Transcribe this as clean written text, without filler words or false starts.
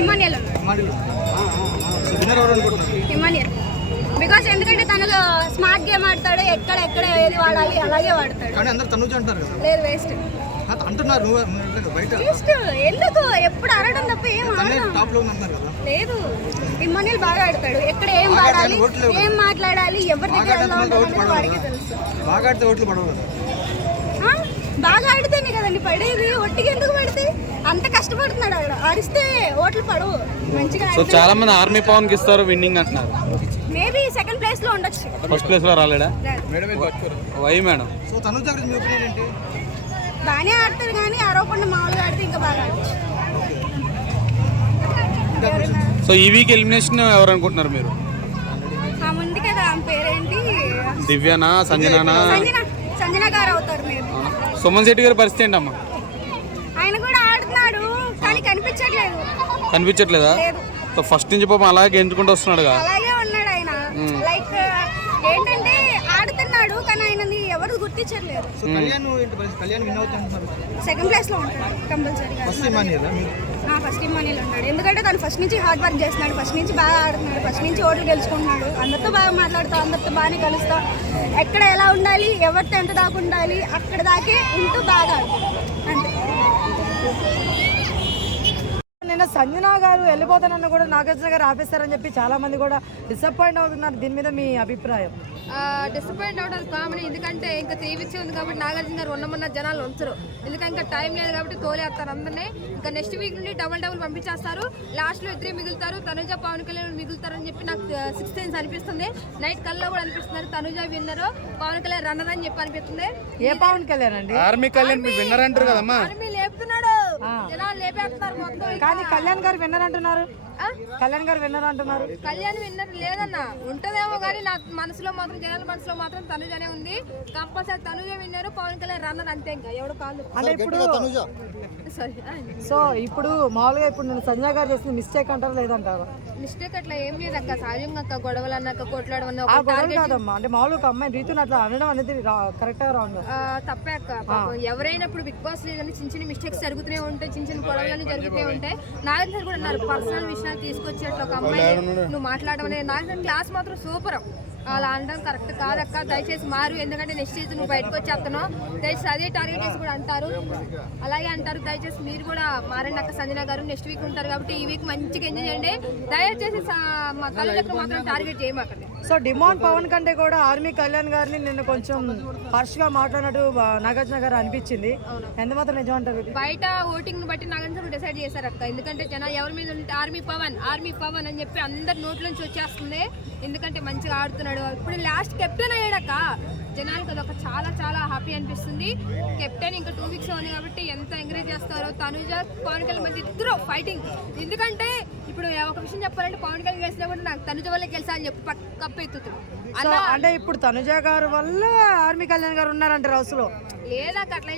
Emmanuel because ఎందుకంటే తను smart game ఆడతాడు, ఎక్కడ ఏది వాడాలి అలాగే వాడతాడు. లేదు వేస్ట్ అంటున్నారు ఎందుకు ఎప్పుడు ఆడడం తప్ప ఏం లేదు. ఇమానియల్ బాగా ఆడతాడు, ఎక్కడ ఏం వాడాలి ఏం మాట్లాడాలి ఎవరి దగ్గర వాడికి తెలుసు. బాగా ఆడితేనే కదండి పడేది, ఒట్టిగా ఎందుకు పడితే అంత కష్టపడుతున్నాడు ఆడ ఆడిస్తే ఓట్లు పడవు మంచిగా. సో చాలా మంది ఆర్మీ పవన్ కి ఇస్తారు విన్నింగ్ అంటున్నారు. మేబీ సెకండ్ ప్లేస్ లో ఉండొచ్చు, ఫస్ట్ ప్లేస్ లో రాలేడా? Why madam? సో తనుజ గురించి మీ ఒపీనియన్ ఏంటి? బాగానే ఆడతారు కానీ ఆరోపణ మామూలుగా ఆడితే ఇంకా బాగా ఆడచ్చు. సో ఈ వీక్ ఎలిమినేషన్ ఎవరు అనుకుంటున్నారు మీరు? ముందు కదా ఆమె పేరేంటి, దివ్యానా సంజనానా? సంజన గారు అవుతారు. మీరు సుమన్ శెట్టి గారి పరిస్థితి ఏంటమ్మా? ఆయన కూడా ఆడుతున్నాడు కానీ కనిపించట్లేదా? సో ఫస్ట్ నుంచి పాపం అలాగే ఎంచుకుంటూ వస్తున్నాడు. అలాగే ఉన్నాడు ఆయన, లైక్ ఏంటంటే ఆడుతున్నాడు కానీ ఆయనని ఎవరు గుర్తించట్లేదు. సెకండ్ ప్లేస్ లో ఉంటాడు కంపల్సరీగా. ఫస్ట్ ఇమానియల్ ఉన్నాడు ఎందుకంటే తను ఫస్ట్ నుంచి హార్డ్ వర్క్ చేస్తున్నాడు, ఫస్ట్ నుంచి బాగా ఆడుతున్నాడు, ఫస్ట్ నుంచి ఓట్లు గెలుచుకుంటున్నాడు, అందరితో బాగా మాట్లాడుతూ అందరితో బాగానే కలుస్తా, ఎక్కడ ఎలా ఉండాలి ఎవరితో ఎంత దాకా ఉండాలి అక్కడ దాకే ఉంటూ బాగా ఆడుతాడు అంతే. నిన్న సంజన గారు వెళ్ళిపోతానన్న కూడా నాగార్జున గారు ఆపేస్తారని చెప్పి చాలా మంది కూడా డిసప్పాయింట్ అవుతున్నారు. దీని మీద మీ అభిప్రాయం? డిసప్పాయింట్ అవడం కామన్, ఎందుకంటే ఇంకా తీపిచ్చి ఉంది కాబట్టి నాగార్జున గారు ఉన్నమన్న జనాలు ఉంచరు, ఎందుకంటే ఇంకా టైం లేదు కాబట్టి తోలేస్తారు అందరినీ. ఇంకా నెక్స్ట్ వీక్ నుండి డబుల్ పంపించేస్తారు, లాస్ట్లో ఇద్దరే మిగులుతారు, తనుజ పవన్ కళ్యాణ్ మిగులుతారని చెప్పి నాకు 6 సెన్స్ అనిపిస్తుంది. నైట్ కల్లో కూడా అనిపిస్తున్నారు తనుజ విన్నర్, పవన్ కళ్యాణ్ రన్నర్ అని చెప్పి అనిపిస్తుంది. ఏ పవన్ కళ్యాణ్ అండి? ఆర్మీ కళ్యాణ్ విన్నర్ అంటారు కదమ్మా. ఆర్మీ లేపుతున్నాడు, జనాలు లేపేస్తున్నారు మొత్తం. కానీ కళ్యాణ్ గారు విన్నర్ అంటున్నారు. కళ్యాణ్ విన్నర్ లేదన్న, ఉంటదేమో కానీ నా మనసులో మాత్రం జనాల మనసులో మాత్రం తనుజనే ఉంది. Compulsory Tanuja winner, Pavan Kalyan runner అంతే, ఇంకా ఎవడు కాదు. అంటే ఇప్పుడు సో ఇప్పుడు మామూలుగా ఇప్పుడు నేను సంజయ్ గారు చేసిన మిస్టేక్ అంటారా లేదంటారా? మిస్టేక్ అట్లా ఏం లేదు అక్క, సహజంగా అక్క గొడవలు అన్నాక కొట్లాడమన్నా కాదమ్మా. అంటే మామూలుగా అమ్మాయి రీతుని అట్లా అనడం అనేది కరెక్టా రాంగ్? తప్పే అక్క. ఎవరైనా ఇప్పుడు బిగ్ బాస్ లేదని చిన్న చిన్న మిస్టేక్స్ జరుగుతూనే ఉంటాయి, చిన్న చిన్న గొడవలన్నీ జరుగుతూనే ఉంటాయి. నాగార్జున కూడా అన్నారు పర్సనల్ విషయాలు తీసుకొచ్చి అట్లా ఒక అమ్మాయి నువ్వు మాట్లాడడం అనేది. నాగార్జున క్లాస్ మాత్రం సూపర్, అలా అనడం కరెక్ట్ కాదక్క, దయచేసి మారు, ఎందుకంటే నెక్స్ట్ సీజన్ నువ్వు బయటకు వచ్చేస్తున్నావు, దయచేసి అదే టార్గెట్ చేసి కూడా అంటారు, అలాగే అంటారు. దయచేసి మీరు కూడా మారండి అక్క. సంజన గారు నెక్స్ట్ వీక్ ఉంటారు కాబట్టి ఈ వీక్ మంచిగా ఎంజాయ్ చేయండి, దయచేసి మా తల్లిదండ్రులు మాత్రం టార్గెట్ చేయమాకండి. సో డిమాండ్ పవన్ కంటే కూడా ఆర్మీ కళ్యాణ్ గారిని నిన్న కొంచెం హార్ష్ గా మాట్లాడినట్టు నాగార్జున గారు అనిపించింది, ఎంత మాత్రం నిజం అంటారు? బయట ఓటింగ్ ని బట్టి నాగార్జున డిసైడ్ చేశారు అక్క, ఎందుకంటే జనాలు ఎవరి మీద ఉంటే ఆర్మీ పవన్ అని చెప్పి అందరి నోట్ల నుంచి వచ్చేస్తుంది, ఎందుకంటే మంచిగా ఆడుతున్నాడు. ఇప్పుడు లాస్ట్ కెప్టెన్ అయ్యాడక్క, జనాలకు అదొక చాలా చాలా హ్యాపీ అనిపిస్తుంది. కెప్టెన్ ఇంకా 2 వీక్స్ ఉంది కాబట్టి ఎంత ఎంకరేజ్ చేస్తారో. తనుజ పవన్ కళ్యాణ్ మధ్య ఇద్దరు ఫైటింగ్, ఎందుకంటే ఇప్పుడు ఒక విషయం చెప్పాలంటే పవన్ కళ్యాణ్ గెలిచినా కూడా నాకు తనుజ వల్ల గెలిచా అని చెప్పి కప్పెత్తుతాడు. అంటే ఇప్పుడు తనుజ గారు వల్ల ఆర్మీ కళ్యాణ్ గారు ఉన్నారంటారు హౌస్ లో? లేదా అట్లా